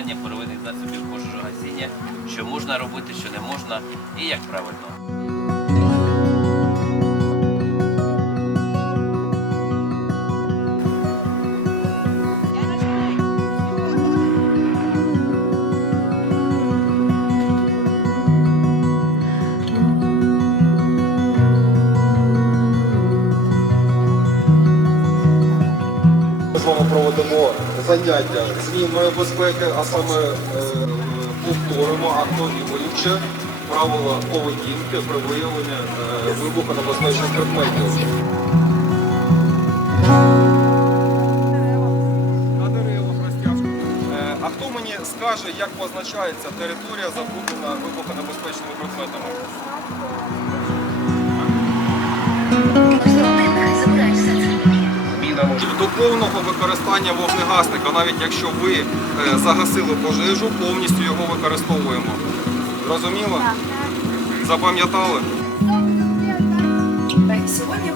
використання первинних засобів пожежогасіння, що можна робити, що не можна і як правильно. Ми з вами проводимо заняття з мінної безпеки, а саме е, повторимо акту і вивче правила поведінки при виявленні е, вибухонебезпечних предметів. Е, А хто мені скаже, як позначається територія, забруднена вибухонебезпечними предметами? До повного використання вогнегасника, навіть якщо ви е, загасили пожежу, повністю його використовуємо. Розуміло? Запам'ятали? Сьогодні